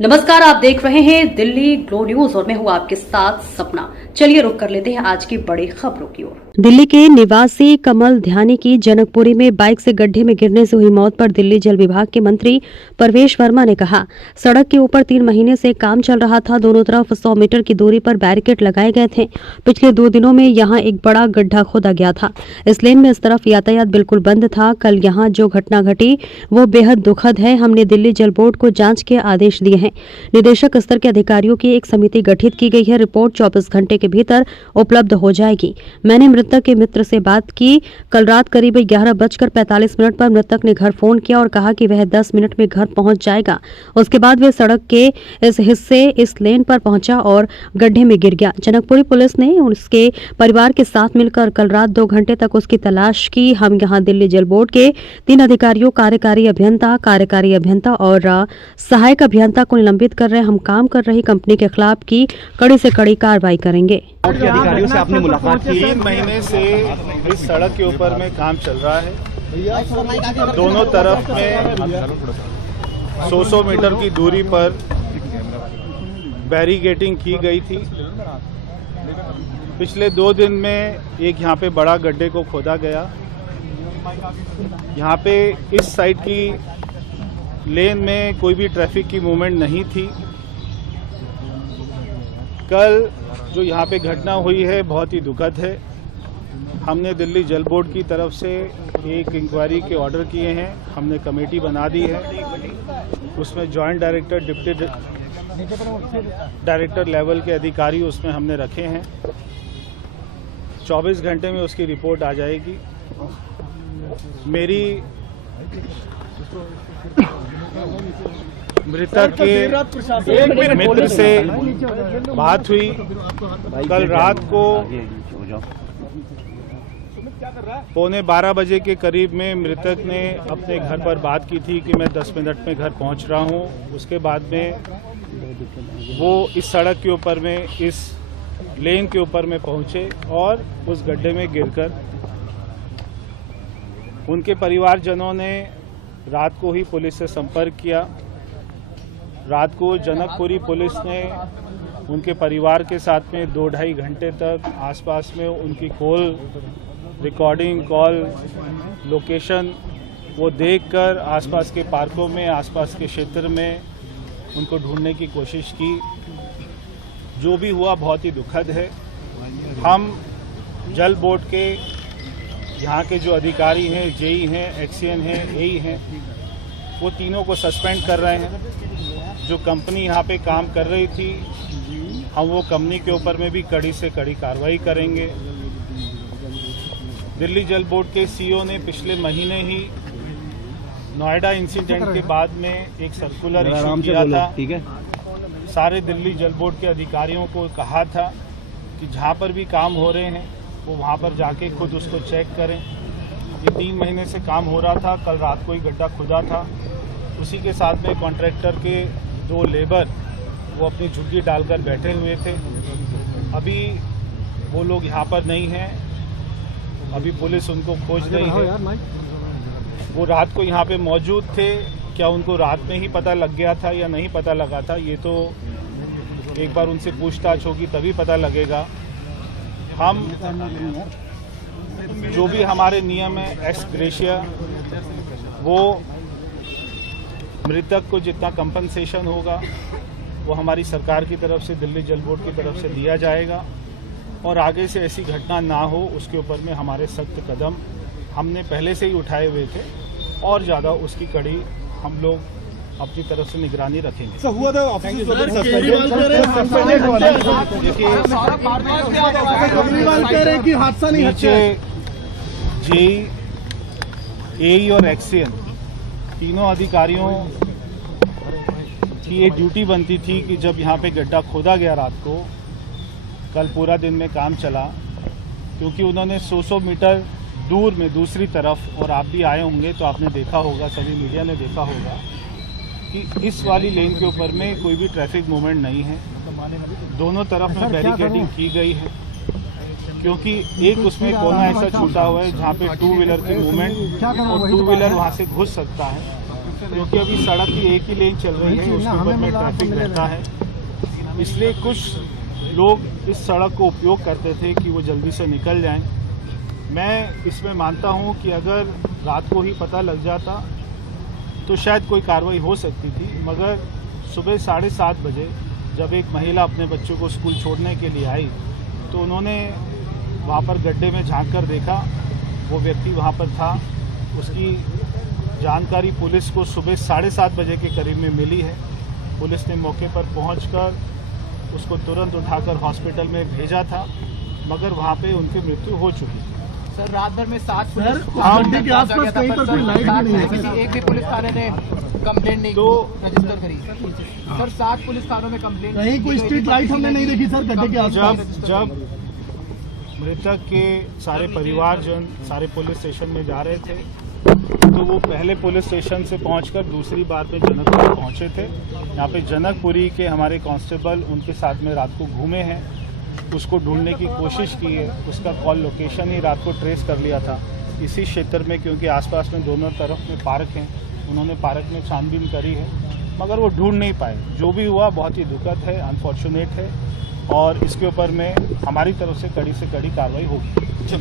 नमस्कार, आप देख रहे हैं दिल्ली ग्लो न्यूज और मैं हूं आपके साथ सपना। चलिए रुक कर लेते हैं आज की बड़ी खबरों की ओर। दिल्ली के निवासी कमल ध्यानी की जनकपुरी में बाइक से गड्ढे में गिरने से हुई मौत पर दिल्ली जल विभाग के मंत्री परवेश वर्मा ने कहा, सड़क के ऊपर 3 महीने से काम चल रहा था। दोनों तरफ 100 मीटर की दूरी पर बैरिकेड लगाए गए थे। पिछले 2 दिनों में यहाँ एक बड़ा गड्ढा खोदा गया था। इस लेन में इस तरफ यातायात बिल्कुल बंद था। कल यहाँ जो घटना घटी वो बेहद दुखद है। हमने दिल्ली जल बोर्ड को जांच के आदेश दिए हैं। निदेशक स्तर के अधिकारियों की एक समिति गठित की गई है। रिपोर्ट 24 घंटे के भीतर उपलब्ध हो जाएगी। मैंने मृतक के मित्र से बात की। कल रात करीब 11:45 पर मृतक ने घर फोन किया और कहा कि वह 10 मिनट में घर पहुंच जाएगा। उसके बाद वे सड़क के इस हिस्से इस लेन पर पहुंचा और गड्ढे में गिर गया। जनकपुरी पुलिस ने उसके परिवार के साथ मिलकर कल रात 2 घंटे तक उसकी तलाश की। हम यहां दिल्ली जल बोर्ड के 3 अधिकारियों, कार्यकारी अभियंता और सहायक अभियंता को निलंबित कर रहे हैं। हम काम कर रही कंपनी के खिलाफ की कड़ी से कड़ी कार्रवाई करेंगे। अधिकारियों से आपने मुलाकात की? 3 महीने से इस सड़क के ऊपर में काम चल रहा है। दोनों तरफ में 100 मीटर की दूरी पर बैरिकेडिंग की गई थी। पिछले 2 दिन में एक यहाँ पे बड़ा गड्ढे को खोदा गया। यहाँ पे इस साइड की लेन में कोई भी ट्रैफिक की मूवमेंट नहीं थी। कल जो यहाँ पे घटना हुई है बहुत ही दुखद है। हमने दिल्ली जल बोर्ड की तरफ से एक इंक्वायरी के ऑर्डर किए हैं। हमने कमेटी बना दी है। उसमें joint director, deputy director level के अधिकारी उसमें हमने रखे हैं। 24 घंटे में उसकी रिपोर्ट आ जाएगी। मेरी मृतक के मित्र से बात हुई। कल रात को 11:45 बजे के करीब में मृतक ने अपने घर पर बात की थी कि मैं 10 मिनट में घर पहुंच रहा हूं। उसके बाद में वो इस सड़क के ऊपर में, इस लेन के ऊपर में पहुंचे और उस गड्ढे में गिरकर उनके परिवारजनों ने रात को ही पुलिस से संपर्क किया। रात को जनकपुरी पुलिस ने उनके परिवार के साथ में 2-2.5 घंटे तक आसपास में उनकी कॉल रिकॉर्डिंग, कॉल लोकेशन वो देखकर आसपास के पार्कों में, आसपास के क्षेत्र में उनको ढूंढने की कोशिश की। जो भी हुआ बहुत ही दुखद है। हम जल बोर्ड के यहाँ के जो अधिकारी हैं, जेई हैं, एक्सीएन हैं, एई हैं, वो तीनों को सस्पेंड कर रहे हैं। जो कंपनी यहाँ पे काम कर रही थी, हम वो कंपनी के ऊपर में भी कड़ी से कड़ी कार्रवाई करेंगे। दिल्ली जल बोर्ड के सीईओ ने पिछले महीने ही नोएडा इंसिडेंट के बाद में एक सर्कुलर इशू किया था। ठीक है। सारे दिल्ली जल बोर्ड के अधिकारियों को कहा था कि जहाँ पर भी काम हो रहे हैं वो वहाँ पर जाके खुद उसको चेक करें। ये 3 महीने से काम हो रहा था। कल रात को ही गड्ढा खुदा था। उसी के साथ में कॉन्ट्रैक्टर के 2 लेबर वो अपनी झुग्गी डालकर बैठे हुए थे। अभी वो लोग यहाँ पर नहीं हैं। अभी पुलिस उनको खोज रही है। वो रात को यहाँ पे मौजूद थे। क्या उनको रात में ही पता लग गया था या नहीं पता लगा था, ये तो एक बार उनसे पूछताछ होगी तभी पता लगेगा। हम जो भी हमारे नियम है एक्स ग्रेशिया, वो मृतक को जितना कंपनसेशन होगा वो हमारी सरकार की तरफ से, दिल्ली जल बोर्ड की तरफ से दिया जाएगा। और आगे से ऐसी घटना ना हो उसके ऊपर में हमारे सख्त कदम हमने पहले से ही उठाए हुए थे और ज़्यादा उसकी कड़ी हम लोग अपनी तरफ से निगरानी रखेंगे। नीचे जेई, एई और एक्सीएन तीनों अधिकारियों की ये ड्यूटी बनती थी कि जब यहाँ पे गड्ढा खोदा गया रात को, कल पूरा दिन में काम चला, क्योंकि उन्होंने 100 मीटर दूर में दूसरी तरफ, और आप भी आए होंगे तो आपने देखा होगा, सभी मीडिया ने देखा होगा कि इस वाली लेन के ऊपर में कोई भी ट्रैफिक मूवमेंट नहीं है। दोनों तरफ में बैरिकेडिंग की गई है, क्योंकि एक उसमें कोना ऐसा छूटा हुआ है जहाँ पे 2 व्हीलर की मूवमेंट और 2 व्हीलर वहाँ से घुस सकता है। क्योंकि अभी सड़क की एक ही लेन चल रही है, उसके ऊपर में ट्रैफिक रहता है, इसलिए कुछ लोग इस सड़क को उपयोग करते थे कि वो जल्दी से निकल जाएं। मैं इसमें मानता हूं कि अगर रात को ही पता लग जाता तो शायद कोई कार्रवाई हो सकती थी, मगर सुबह 7:30 बजे जब एक महिला अपने बच्चों को स्कूल छोड़ने के लिए आई तो उन्होंने वहाँ पर गड्ढे में झांक कर देखा, वो व्यक्ति वहाँ पर था। उसकी जानकारी पुलिस को सुबह 7:30 बजे के करीब में मिली है। पुलिस ने मौके पर पहुंचकर उसको तुरंत उठाकर हॉस्पिटल में भेजा था, मगर वहाँ पे उनकी मृत्यु हो चुकी थी। सर रात भर में 7 पुलिस गड्ढे के आसपास कहीं पर कोई लाइट भी नहीं है। किसी एक भी पुलिस थाने ने कंप्लेंट नहीं रजिस्टर करी। सर 7 पुलिस थानों में कंप्लेंट कहीं कोई स्ट्रीट लाइट हमने नहीं देखी सर गड्ढे के आसपास। जब मृतक के सारे परिवारजन सारे पुलिस स्टेशन में जा रहे थे तो वो पहले पुलिस स्टेशन से पहुंचकर दूसरी बार पे जनकपुरी पहुंचे थे। यहाँ पे जनकपुरी के हमारे कांस्टेबल उनके साथ में रात को घूमे हैं, उसको ढूंढने की कोशिश की है। उसका कॉल लोकेशन ही रात को ट्रेस कर लिया था इसी क्षेत्र में, क्योंकि आसपास में दोनों तरफ में पार्क हैं। उन्होंने पार्क में छानबीन करी है, मगर वो ढूंढ नहीं पाए। जो भी हुआ बहुत ही दुखद है, अनफॉर्चुनेट है, और इसके ऊपर में हमारी तरफ से कड़ी कार्रवाई होगी।